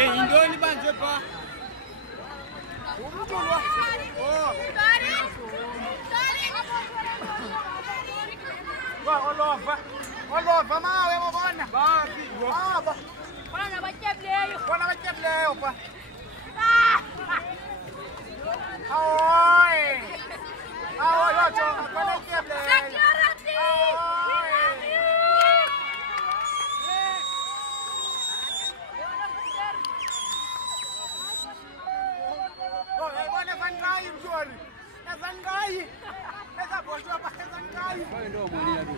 Indoni banje pa. Olova mawe mabona. Bapi. Aba. Bwana bachebleyo. Bona bachebleyo pa. Aoy. Aoy locho, bona chebleyo. Security. Bona Zangai mzuri. Na Zangai. Esa boshwa pa Zangai. Wewe ndio mwenyewe tu.